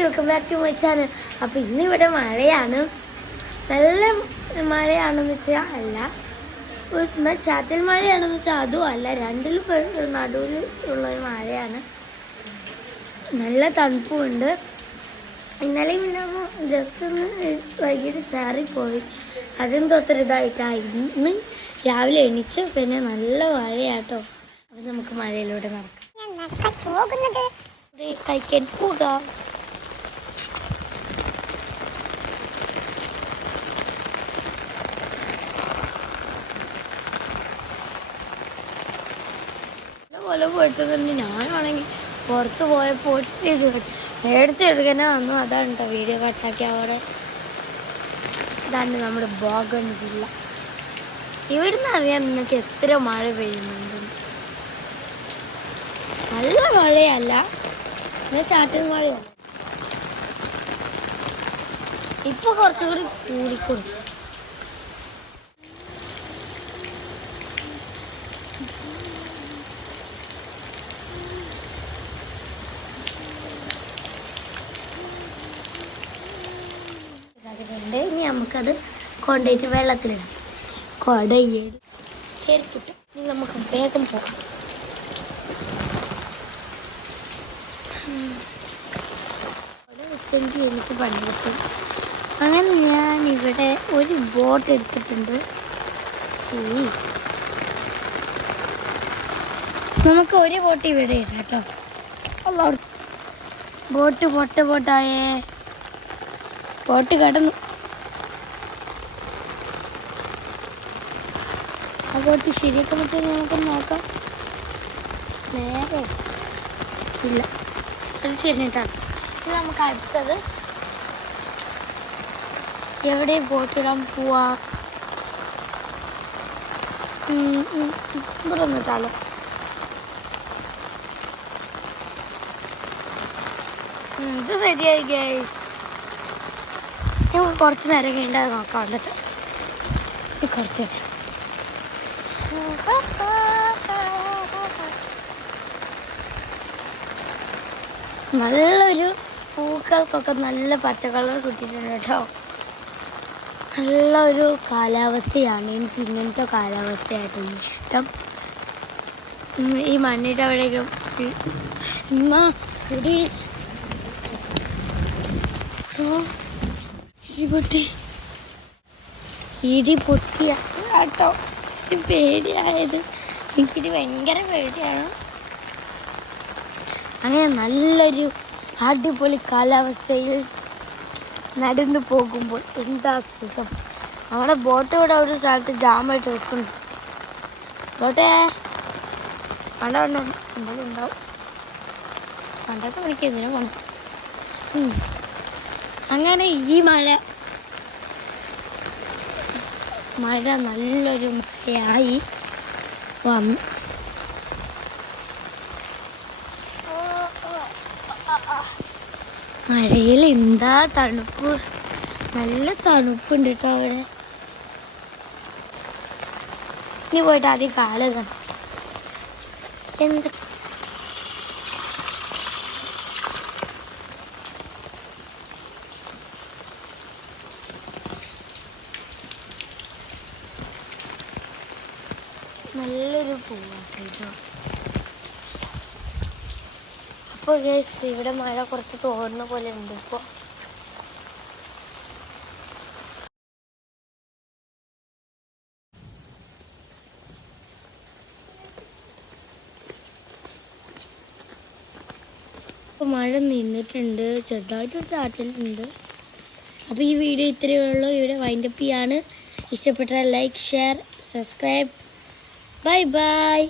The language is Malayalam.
Welcome back to my channel. അപ്പോൾ ഇന്നിവിടെ മഴയാണ്. നല്ല മഴയാണെന്ന് വെച്ചാൽ അല്ല, ചാറ്റൽ മഴയാണെന്ന് വെച്ചാൽ അതും അല്ല, രണ്ടിലും നടുവിൽ ഉള്ള മഴയാണ്. നല്ല തണുപ്പുമുണ്ട്. ഇന്നലെയും ഇന്നൊന്നും ജസ്റ്റ് ഒന്ന് വൈകിട്ട് ചാറിപ്പോയി, അതെന്തോ അത്ര ഇതായിട്ടാ. ഇന്ന് രാവിലെ എണീച്ച് പിന്നെ നല്ല മഴയാട്ടോ. അപ്പം നമുക്ക് മഴയിലൂടെ നടക്കാം. കഴിക്കാൻ പോകാം. പോലെ പോയിട്ടുന്നുണ്ട്. ഞാനാണെങ്കിൽ പുറത്ത് പോയപ്പോൾ മേടിച്ചെടുക്കാനേ വന്നു. അതാണ് കേട്ടോ വീഡിയോ കട്ടാക്കി. അവിടെ ഇതാണ് നമ്മുടെ ബോഗൺവില്ല. ഇവിടുന്ന് അറിയാം നിങ്ങൾക്ക് എത്ര മഴ പെയ്യുന്നുണ്ട്. നല്ല മഴയല്ല, എന്നാൽ ചാറ്റൽ മഴയോ. ഇപ്പൊ കുറച്ചുകൂടി കൂടിക്കൊണ്ടു. ഇനി നമുക്കത് കൊണ്ടുപോയിട്ട് വെള്ളത്തിലിടാം. കൊടയടിച്ച് ചെരുപ്പിട്ട് ഇനി നമുക്ക് വേഗം പോകാം. കൊട വെച്ചെങ്കിൽ എനിക്ക് പണി കിട്ടും. അങ്ങനെ ഞാൻ ഇവിടെ ഒരു ബോട്ട് എടുത്തിട്ടുണ്ട്. ശരി, നമുക്ക് ഒരു ബോട്ട് ഇവിടെ ഇടാം കേട്ടോ. ബോട്ട് പൊട്ടായേ. ബോട്ട് കടന്നു. ആ ബോട്ട് ശരിയാക്കാൻ പറ്റുമോ നമുക്ക് നോക്കാം. നേരെ ഇല്ല, അത് ശരിയായിട്ടാണ്. ഇനി നമുക്ക് അടുത്തത് എവിടെ ബോട്ടിടാൻ പോവാ. ഇവിടെ വന്നിട്ടാലോ. ഇത് ശരിയായി ഗൈസ്. നമുക്ക് കുറച്ച് നേരം കഴിഞ്ഞാൽ അത് നോക്കാം. വന്നിട്ട് കുറച്ച് നേരം നല്ലൊരു പൂക്കൾക്കൊക്കെ നല്ല പച്ച കളർ കിട്ടിയിട്ടുണ്ട് കേട്ടോ. നല്ലൊരു കാലാവസ്ഥയാണ്. എനിക്ക് ഇങ്ങനത്തെ കാലാവസ്ഥയായിട്ട് ഇഷ്ടം. ഈ മണ്ണിൻ്റെ അവിടേക്ക് ഇടി പൊട്ടിയ കേട്ടോ. പേടിയായത് എനിക്കിത് ഭയങ്കര പേടിയാണ്. അങ്ങനെ നല്ലൊരു അടിപൊളി കാലാവസ്ഥയിൽ നടന്നു പോകുമ്പോൾ എന്താ സുഖം. നമ്മുടെ ബോട്ട് ഇവിടെ ഒരു സ്ഥലത്ത് ജാമായിട്ട് വെക്കുന്നുണ്ട്. ബോട്ടേ ഉണ്ടാവും. പണ്ടൊക്കെ എനിക്ക് എന്തിനും വേണം. അങ്ങനെ ഈ മഴ നല്ലൊരു മഴയായി വന്നു. മഴയിൽ എന്താ തണുപ്പ്, നല്ല തണുപ്പുണ്ട് കേട്ടോ അവിടെ. ഇനി പോയിട്ട് ആദ്യം കാല് കാണാം. എന്ത് നല്ലൊരു പൂവാട്ടോ. അപ്പോൾ ഗൈസ് ഇവിടെ മഴ കുറച്ച് തോന്നുന്ന പോലെ ഉണ്ട് ഇപ്പോൾ. അപ്പോൾ മഴ നിന്നിട്ടുണ്ട്, ചെറുതായിട്ടൊരു ചാറ്റലുണ്ട്. അപ്പോൾ ഈ വീഡിയോ ഇത്രയേ ഉള്ളൂ. ഇവിടെ വൈൻഡപ്പ് ചെയ്യാണ്. ഇഷ്ടപ്പെട്ടാൽ like, share, subscribe. Bye bye.